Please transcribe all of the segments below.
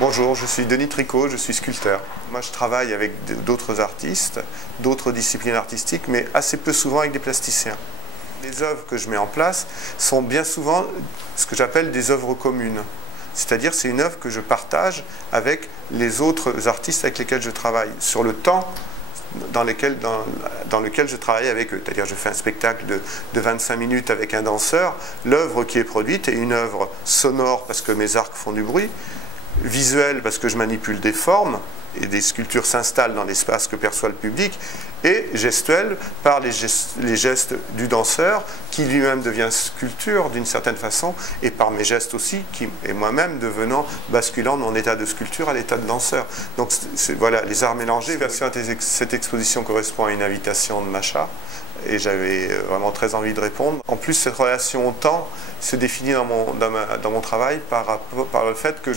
Bonjour, je suis Denis Tricot, je suis sculpteur. Moi je travaille avec d'autres artistes, d'autres disciplines artistiques, mais assez peu souvent avec des plasticiens. Les œuvres que je mets en place sont bien souvent ce que j'appelle des œuvres communes. C'est-à-dire c'est une œuvre que je partage avec les autres artistes avec lesquels je travaille, sur le temps dans lequel je travaille avec eux. C'est-à-dire je fais un spectacle de 25 minutes avec un danseur, l'œuvre qui est produite est une œuvre sonore parce que mes arcs font du bruit, visuelle parce que je manipule des formes et des sculptures s'installent dans l'espace que perçoit le public, et gestuelle par les gestes du danseur qui lui-même devient sculpture d'une certaine façon, et par mes gestes aussi, et moi-même basculant de mon état de sculpture à l'état de danseur. Donc voilà, les arts mélangés. Cette exposition correspond à une invitation de Macha, et j'avais vraiment très envie de répondre. En plus, cette relation au temps se définit dans mon travail par le fait que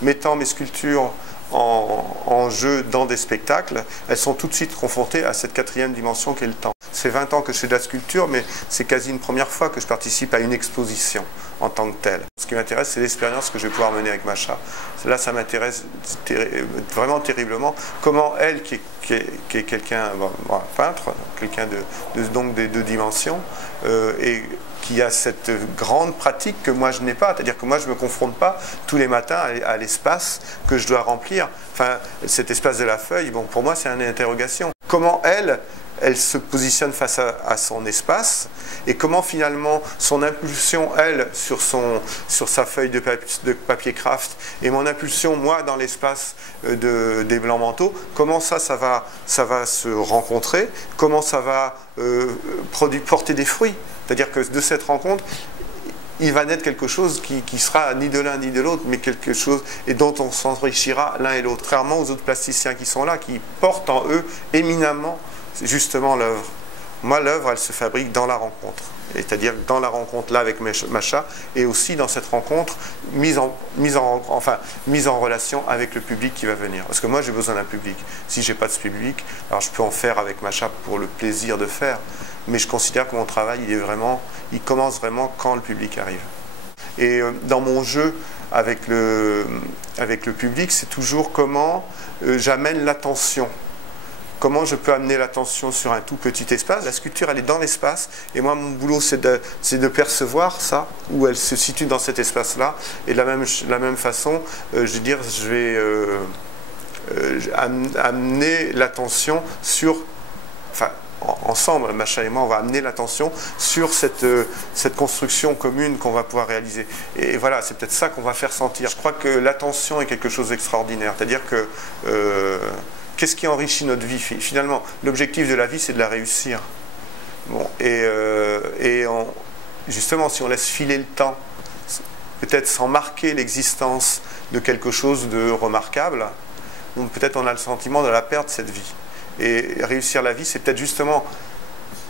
mettant mes sculptures en jeu dans des spectacles, elles sont tout de suite confrontées à cette quatrième dimension qu'est le temps. C'est 20 ans que je fais de la sculpture, mais c'est quasi une première fois que je participe à une exposition en tant que telle. Ce qui m'intéresse, c'est l'expérience que je vais pouvoir mener avec Macha. Là, ça m'intéresse vraiment terriblement. Comment elle, qui est quelqu'un, un peintre, quelqu'un donc des deux dimensions, et qui a cette grande pratique que moi je n'ai pas, c'est-à-dire que moi je ne me confronte pas tous les matins à l'espace que je dois remplir. Enfin, cet espace de la feuille, bon, pour moi c'est une interrogation. Comment elle se positionne face à son espace, et comment finalement son impulsion, elle, sur sa feuille de papier craft, et mon impulsion, moi, dans l'espace des blancs manteaux, comment ça va se rencontrer, comment ça va porter des fruits. C'est-à-dire que de cette rencontre, il va naître quelque chose qui sera ni de l'un ni de l'autre, mais quelque chose et dont on s'enrichira l'un et l'autre. Contrairement aux autres plasticiens qui sont là, qui portent en eux éminemment justement l'œuvre. Moi, l'œuvre, elle se fabrique dans la rencontre. C'est-à-dire dans la rencontre là avec Macha, et aussi dans cette rencontre mise en relation avec le public qui va venir. Parce que moi, j'ai besoin d'un public. Si je n'ai pas de ce public, alors je peux en faire avec Macha pour le plaisir de faire. Mais je considère que mon travail, il commence vraiment quand le public arrive. Et dans mon jeu avec le public, c'est toujours comment j'amène l'attention. Comment je peux amener l'attention sur un tout petit espace. La sculpture, elle est dans l'espace, et moi, mon boulot, c'est de percevoir ça, où elle se situe dans cet espace-là. Et de la même façon, je veux dire, je vais amener l'attention sur... Enfin, ensemble, Macha et moi, on va amener l'attention sur cette construction commune qu'on va pouvoir réaliser. Et voilà, c'est peut-être ça qu'on va faire sentir. Je crois que l'attention est quelque chose d'extraordinaire. C'est-à-dire que qu'est-ce qui enrichit notre vie? Finalement, l'objectif de la vie, c'est de la réussir. Bon, justement, si on laisse filer le temps, peut-être sans marquer l'existence de quelque chose de remarquable, peut-être on a le sentiment de la perdre, cette vie. Et réussir la vie, c'est peut-être justement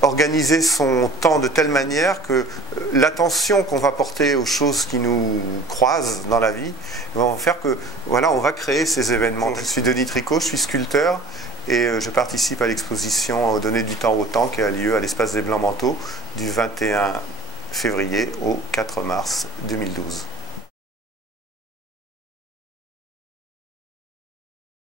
organiser son temps de telle manière que l'attention qu'on va porter aux choses qui nous croisent dans la vie va faire que, voilà, on va créer ces événements. Je suis Denis Tricot, je suis sculpteur, et je participe à l'exposition Donner du temps au temps qui a lieu à l'espace des Blancs Manteaux du 21 février au 4 mars 2012.